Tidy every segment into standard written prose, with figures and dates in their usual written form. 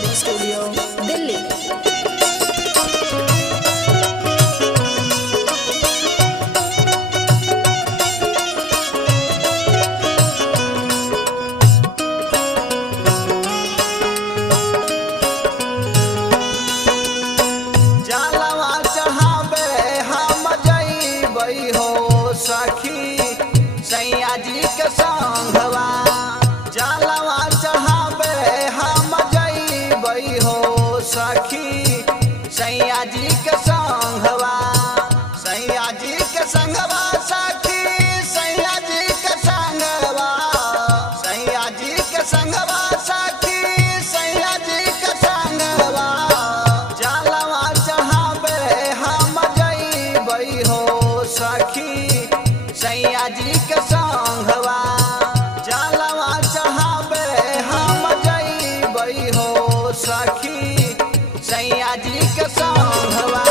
Recording studio Delhi. सखी सैया जी के संगवा जलवा चढ़ावे हम जइबै हो सखी सैया जी के संगवा सैया जी के संगवा सखी सैया जी के संगवा सैया जी के संगवा सखी सैया जी के संगवा जलवा चढ़ावे हम जइबै हो सखी सैया जी के संगवा जलवा चढ़ावे हम जइबै हो सखी सैया जी के संगवा।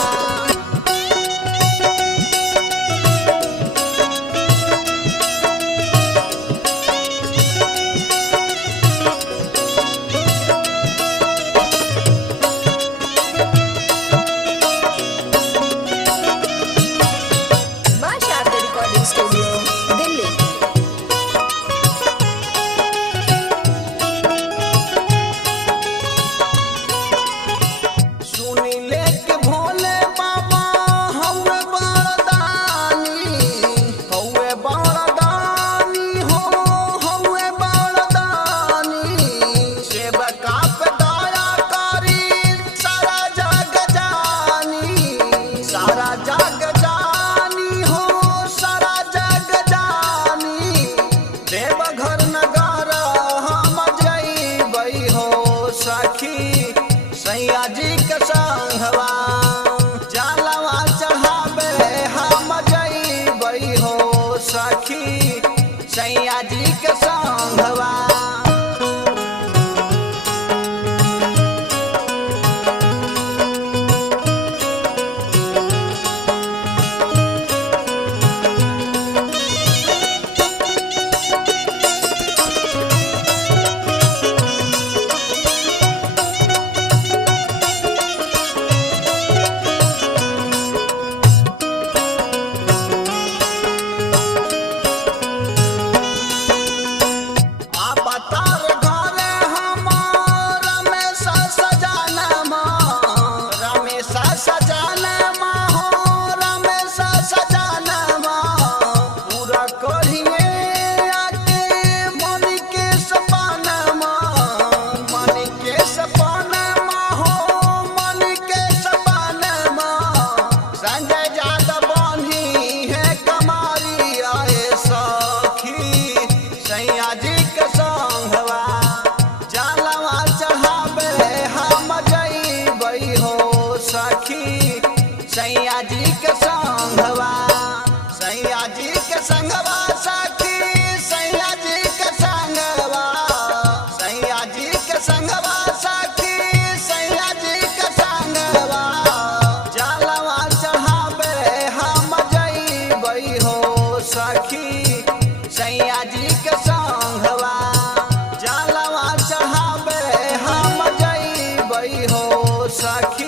स्टूडियो दिल्ली। सुनी ले के भोले बाबा हौवे बरदानी हौवे बरदानी हो हौवे बरदानी सेवका पे दया करी सारा जग जानी सारा जग जानी हो सारा जग जानी देवघर नगर हम जइबै हो सखी सैया जी के संगवा जलवा चढ़ावे हम जइबै हो सखी सैया जी के संगवा। सैया जी के संगवा जलवा चढ़ावे हम जइबै हो सखी सैया जी के संगवा सैया जी के संगवा सखी सैया जी के संगवा सैया जी के संगवा सखी सैया जी के संगवा जलवा चढ़ावे हम जइबै हो सखी सैया जी के संगवा जलवा चढ़ावे हम जइबै हो सखी